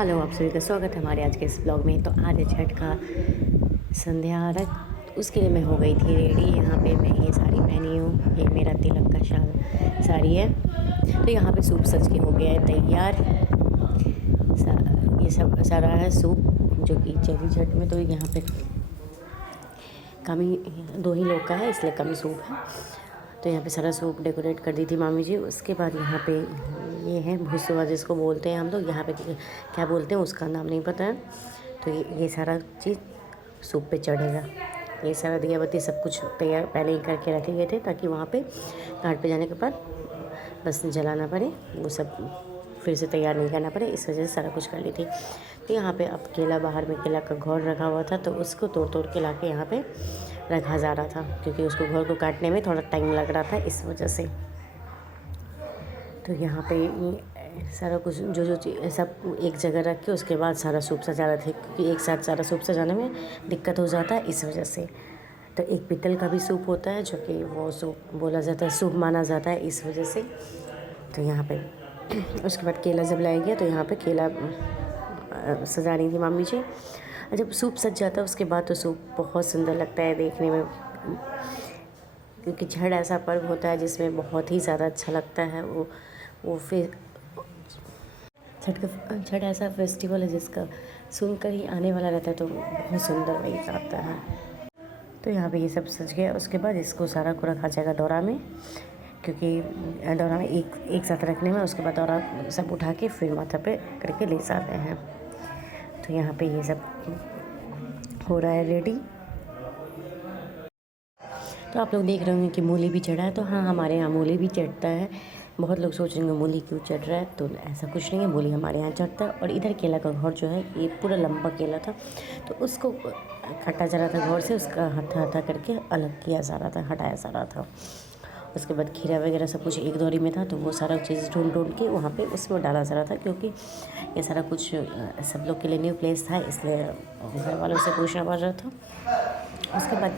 Hello, आप सभी का स्वागत है हमारे आज के इस ब्लॉग में। तो आज है छठ का संध्या आरत, उसके लिए मैं हो गई थी रेडी। यहाँ पे मैं ये साड़ी पहनी हूँ, ये मेरा तिलक का साड़ी है। तो यहाँ पे सूप सज के हो गया है तैयार। ये सब सारा है सूप जो कि चली छठ में। तो यहाँ पे कम ही 2 ही लोग का है, इसलिए कम सूप है। तो यहाँ पे सारा सूप डेकोरेट कर दी थी मामी जी। उसके बाद यहाँ पे ये है भुसवा जिसको बोलते हैं हम लोग, यहाँ पे क्या बोलते हैं उसका नाम नहीं पता है। तो ये सारा चीज़ सूप पे चढ़ेगा। ये सारा दिया बत्ती सब कुछ तैयार पहले ही करके रखे गए थे, ताकि वहाँ पे घाट पे जाने के बाद बस जलाना पड़े, वो सब फिर से तैयार नहीं करना पड़े, इस वजह से सारा कुछ कर ली थी। तो यहाँ पे अब केला, बाहर में केला का घौर रखा हुआ था, तो उसको तोड़ तोड़ के ला के यहाँ पे रखा जा रहा था, क्योंकि उसको घौर को काटने में थोड़ा टाइम लग रहा था, इस वजह से। तो यहाँ पे सारा कुछ जो चीज़ सब एक जगह रख के उसके बाद सारा सूप सजा रहे थे, क्योंकि एक साथ सारा सूप सजाने में दिक्कत हो जाता है, इस वजह से। तो एक पीतल का भी सूप होता है, जो कि वो सूप बोला जाता है, सूप माना जाता है, इस वजह से। तो यहाँ पे उसके बाद केला जब लाया गया, तो यहाँ पे केला सजा रही थी मामी जी। और जब सूप सज जाता है उसके बाद तो सूप बहुत सुंदर लगता है देखने में, क्योंकि छठ ऐसा पर्व होता है जिसमें बहुत ही ज़्यादा अच्छा लगता है। वो फिर छठ ऐसा फेस्टिवल है जिसका सुनकर ही आने वाला रहता है, तो बहुत सुंदर वही आता है। तो यहाँ पे ये सब सज गया। उसके बाद इसको सारा को रखा जाएगा दौरा में, क्योंकि दौरा में एक साथ रखने में, उसके बाद दौरा सब उठा के फिर माथा पे करके ले जाते हैं। तो यहाँ पे ये सब हो रहा है रेडी। तो आप लोग देख रहे होंगे कि मूली भी चढ़ा है। तो हाँ, हमारे यहाँ मूली भी चढ़ता है। बहुत लोग सोचेंगे मूली क्यों चढ़ रहा है, तो ऐसा कुछ नहीं है, मूली हमारे यहाँ चढ़ता है। और इधर केला का घौर जो है, ये पूरा लंबा केला था, तो उसको काटा जा रहा था घौर से, उसका हथा करके अलग किया जा रहा था, हटाया जा रहा था। उसके बाद खीरा वगैरह सब कुछ एक दौरी में था, तो वो सारा चीज़ ढूंढ के वहाँ पे उसमें डाला जा रहा था, क्योंकि ये सारा कुछ सब लोग के लिए न्यू प्लेस था, इसलिए घर वालों से पूछना पड़ रहा था। उसके बाद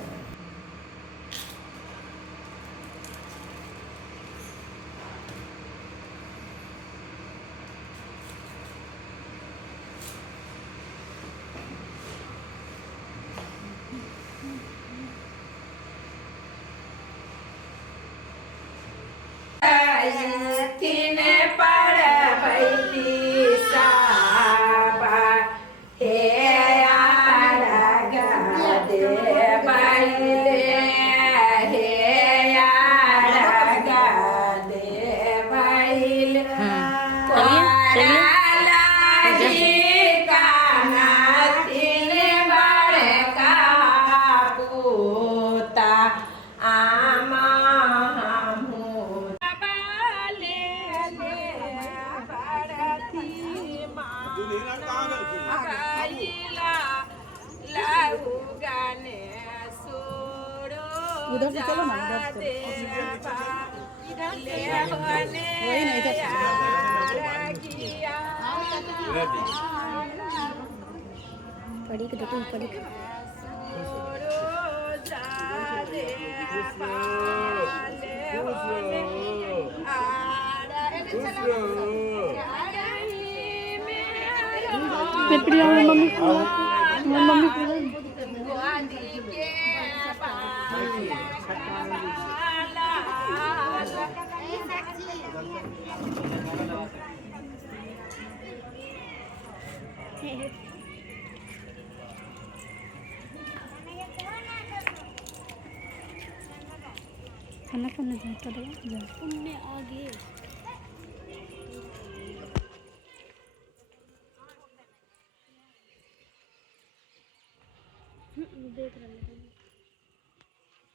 उधर से चलो ना, उधर से वही नहीं इधर पड़ी के देखो पड़ी मम्मी खाना खाने जाता है उनने आगे देख रहे हैं।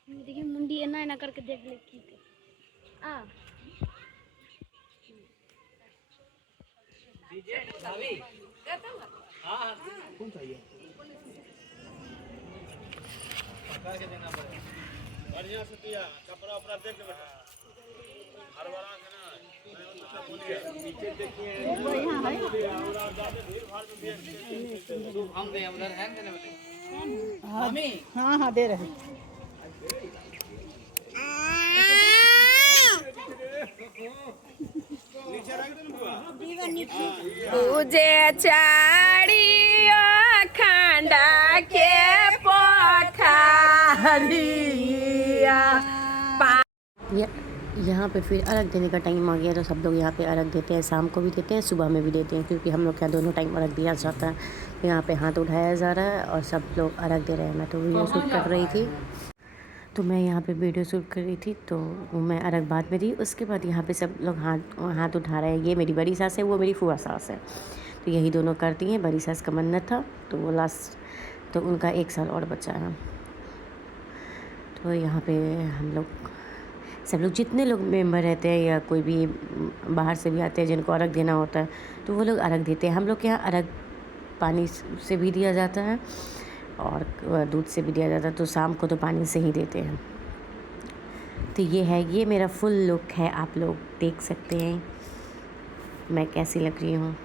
देखिए मुंडी एना एना करके देख ले की आ डीजे भाभी हां कौन चाहिए पका के देना पड़ेगा बढ़िया से दिया कपड़ा उपड़ा देख के बैठा हर वाला है ना बोलिए नीचे देखिए यहां है और ज्यादा भीड़ भाड़ में भी तो हम दे उधर है देने वाले मम्मी हां दे रहे पूजे चारियो खंडा के पोखरिया। यहाँ पे फिर अर्घ देने का टाइम आ गया, तो सब लोग यहाँ पे अर्घ देते हैं, शाम को भी देते हैं, सुबह में भी देते हैं, क्योंकि हम लोग के यहाँ दोनों टाइम अर्घ दिया जाता है। तो यहाँ पे हाथ उठाया जा रहा है और सब लोग अर्घ दे रहे हैं। मैं तो वीडियो शूट कर रही थी, तो मैं यहाँ पे वीडियो शूट कर रही थी, तो मैं अर्घ बाद में दी। उसके बाद यहाँ पे सब लोग हाथ उठा रहे हैं। ये मेरी बड़ी सास है, वो मेरी फूफा सास है, तो यही दोनों करती हैं। बड़ी सास का मन्नत था, तो वो लास्ट, तो उनका 1 साल और बचा है। तो यहाँ पे हम लोग सब लोग, जितने लोग मेंबर रहते हैं या कोई भी बाहर से भी आते हैं जिनको अर्घ देना होता है, तो वो लोग अर्घ देते हैं। हम लोग के यहाँ अर्घ पानी से भी दिया जाता है और दूध से भी दिया जाता है, तो शाम को तो पानी से ही देते हैं। तो ये मेरा फुल लुक है, आप लोग देख सकते हैं मैं कैसी लग रही हूँ।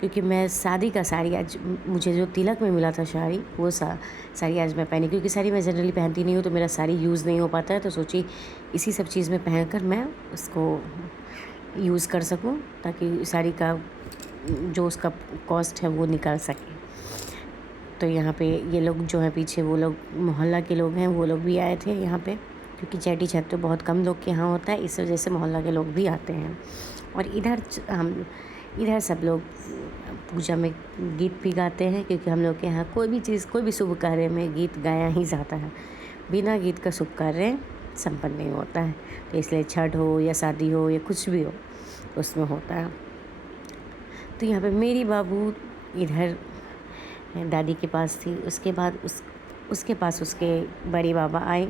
क्योंकि मैं शादी का साड़ी, आज मुझे जो तिलक में मिला था साड़ी, वो साड़ी आज मैं पहनी, क्योंकि साड़ी मैं जनरली पहनती नहीं हूँ, तो मेरा साड़ी यूज़ नहीं हो पाता है। तो सोची इसी सब चीज़ में पहनकर मैं उसको यूज़ कर सकूँ, ताकि साड़ी का जो उसका कॉस्ट है वो निकाल सके। तो यहाँ पे ये लोग जो है पीछे, वो लोग मोहल्ला के लोग हैं, वो लोग भी आए थे यहाँ पे, क्योंकि चैटी छठ तो बहुत कम लोग के यहाँ होता है, इस वजह से मोहल्ला के लोग भी आते हैं। और इधर सब लोग पूजा में गीत भी गाते हैं, क्योंकि हम लोग के यहाँ कोई भी चीज़, कोई भी शुभ कार्य में गीत गाया ही जाता है। बिना गीत का शुभ कार्य संपन्न नहीं होता है। तो इसलिए छठ हो या शादी हो या कुछ भी हो, उसमें होता है। तो यहाँ पे मेरी बाबू इधर दादी के पास थी, उसके बाद उसके पास उसके बड़े बाबा आए,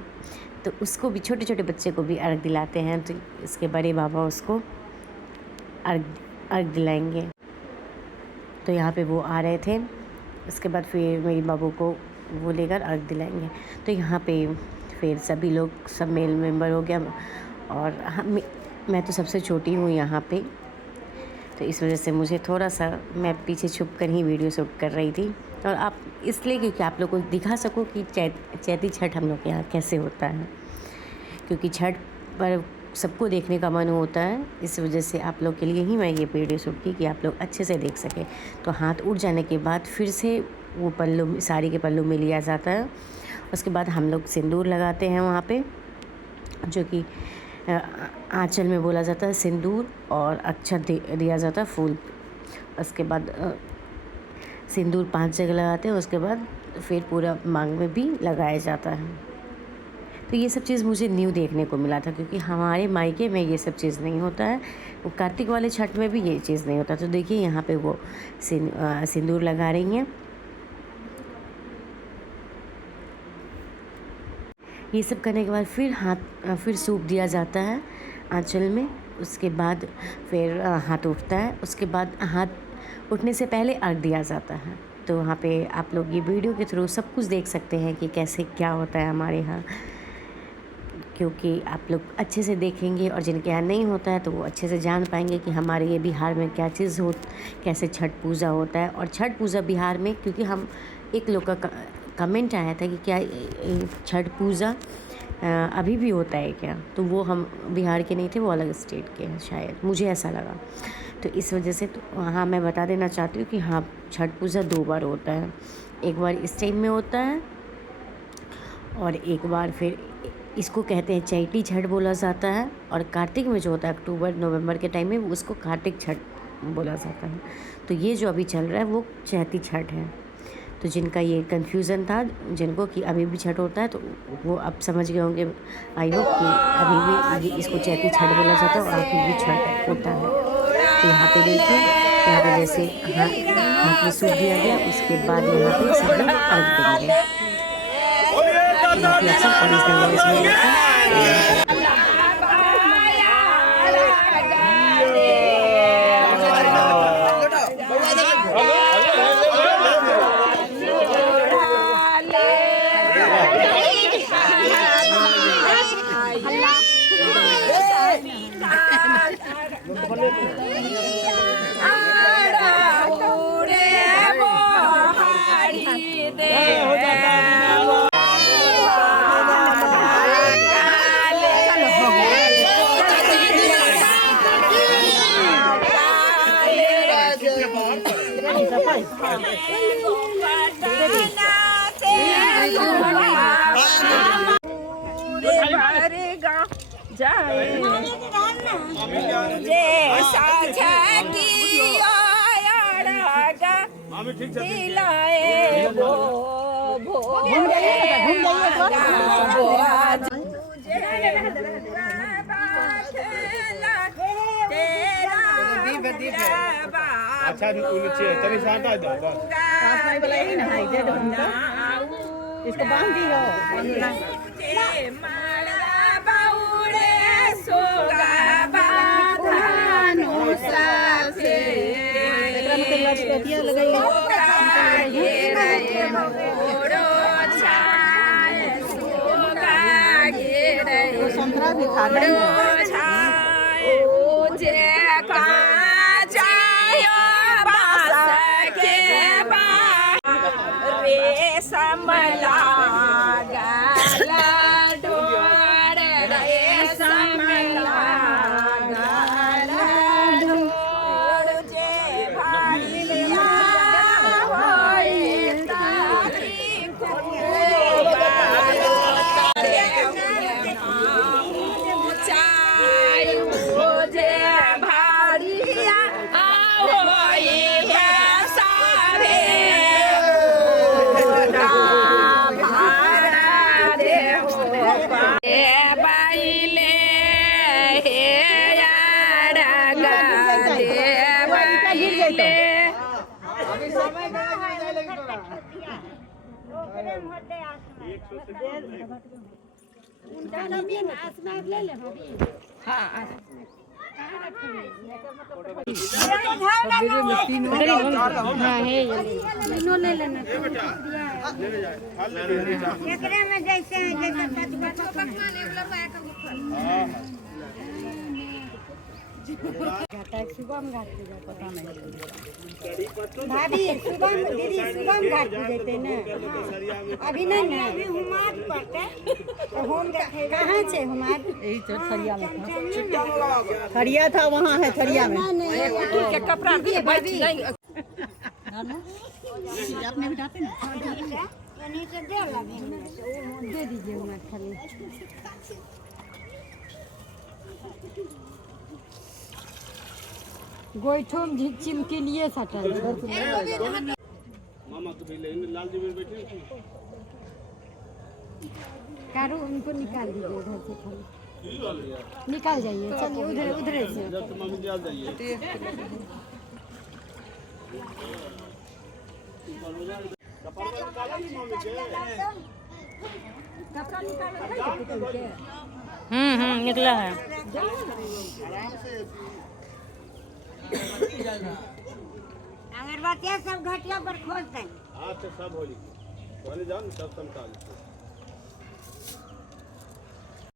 तो उसको भी, छोटे छोटे बच्चे को भी अर्घ दिलाते हैं। तो इसके बड़े बाबा उसको अर्घ दिलाएंगे। तो यहाँ पे वो आ रहे थे, उसके बाद फिर मेरी बाबू को वो लेकर अर्घ दिलाएंगे। तो यहाँ पे फिर सभी लोग, सब मेल मेंबर हो गया, और मैं तो सबसे छोटी हूँ यहाँ पे, तो इस वजह से मुझे थोड़ा सा, मैं पीछे छुप कर ही वीडियो शूट कर रही थी। और आप इसलिए, क्योंकि आप लोग को दिखा सकूँ कि चैती छठ हम लोग के यहाँ कैसे होता है, क्योंकि छठ पर सबको देखने का मन होता है। इस वजह से आप लोग के लिए ही मैं ये वीडियो शूट की, कि आप लोग अच्छे से देख सकें। तो हाथ उठ जाने के बाद फिर से वो पल्लू, साड़ी के पल्लू में लिया जाता है। उसके बाद हम लोग सिंदूर लगाते हैं वहाँ पे, जो कि आंचल में बोला जाता है सिंदूर, और अक्षत दिया जाता है, फूल। उसके बाद सिंदूर 5 जगह लगाते हैं, उसके बाद फिर पूरा मांग में भी लगाया जाता है। तो ये सब चीज़ मुझे न्यू देखने को मिला था, क्योंकि हमारे मायके में ये सब चीज़ नहीं होता है। वो कार्तिक वाले छठ में भी ये चीज़ नहीं होता। तो देखिए यहाँ पे वो सिंदूर लगा रही हैं। ये सब करने के बाद फिर सूप दिया जाता है आंचल में। उसके बाद फिर हाथ उठता है। उसके बाद हाथ उठने से पहले अर्घ दिया जाता है। तो वहाँ पे आप लोग ये वीडियो के थ्रू सब कुछ देख सकते हैं कि कैसे क्या होता है हमारे यहाँ, क्योंकि आप लोग अच्छे से देखेंगे, और जिनके यहाँ नहीं होता है तो वो अच्छे से जान पाएंगे कि हमारे ये बिहार में क्या चीज़ कैसे छठ पूजा होता है। और छठ पूजा बिहार में, क्योंकि हम एक लोग का कमेंट आया था कि क्या छठ पूजा अभी भी होता है क्या, तो वो हम बिहार के नहीं थे, वो अलग स्टेट के हैं शायद, मुझे ऐसा लगा। तो इस वजह से तो हाँ, मैं बता देना चाहती हूँ कि हाँ, छठ पूजा 2 बार होता है। एक बार इस टाइम में होता है, और एक बार फिर इसको कहते हैं चैती छठ बोला जाता है। और कार्तिक में जो होता है अक्टूबर नवंबर के टाइम में, उसको कार्तिक छठ बोला जाता है। तो ये जो अभी चल रहा है वो चैती छठ है। तो जिनका ये कन्फ्यूज़न था, जिनको कि अभी भी छठ होता है, तो वो अब समझ गए होंगे, आई होप, कि अभी भी इसको चैती छठ बोला जाता है और अभी भी छठ होता है। तो यहाँ पे देखिए, यहाँ पे जैसे हाथ में सूप दिया गया, उसके बाद यहाँ पे सब लोग अर्घ देंगे। यहाँ पे अच्छा ओरिजिनल इसमें रहता है। मामी ठीक से अच्छा नीचे तभी से हटा दो बस पास में वाला यही ना है दे दो हमको इसको बांध दी रहो लटपटिया लगाई संतरा भी खा रहे शुभम घाट पे पता नहीं भाभी शुभम दीदी शुभम घाट पे जाते ना अभी नहीं ना अभी हुमाद पड़ते हम कहाँ से हुमाद यही तो थरिया में था थरिया था वहाँ है थरिया में के कपड़ा दिए भाभी अपने बिठाते ना नीचे दे लगे दे दीजिए हुमाद खाली गोइठोम झिकचिम के लिए सटल मामा को भी ले लाल जी में बैठे कारो उनको निकाल दीजिए उधर से खाली निकाल जाइए चलिए उधर उधर से जब मामी जी आ जाइए कपड़ा निकालो के निकला है अगरबत्तियाँ सब घटिया पर खोज दें हाँ तो सब होली जाओ सब समझा